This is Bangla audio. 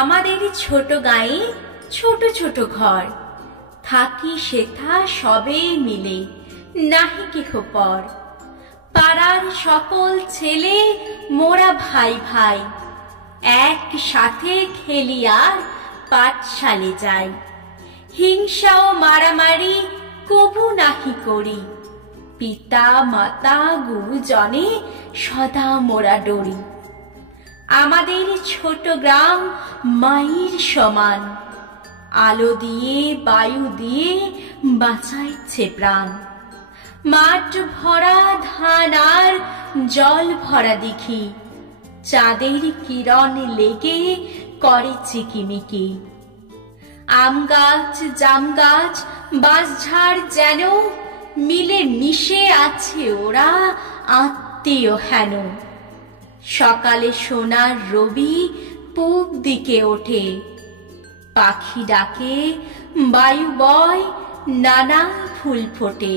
আমাদের ছোট গাঁয়ে ছোট ছোট ঘর, থাকি সেথা সবে মিলে, নাহি কেহ পর। পাড়ার সকল ছেলে মোরা ভাই ভাই, একসাথে খেলি আর পাঠশালে যাই। হিংসা ও মারামারি কবু নাহি করি, পিতা মাতা গুরুজনে সদা মোরা ডরি। আমাদের ছোট গ্রাম মায়ের সমান, আলো দিয়ে বায়ু দিয়ে বাঁচাইছে প্রাণ। মাঠ ভরা ধান আর জল ভরা দিঘি, চাঁদের কিরণ লেগে করে চিকিমিকি। আম গাছ জাম গাছ বাঁশঝাড় যেন মিলে মিশে আছে ওরা আত্মীয় হেন। সকালে সোনার রবি পূব দিকে ওঠে, পাখি ডাকে বায়ু বয় নানা ফুল ফোটে।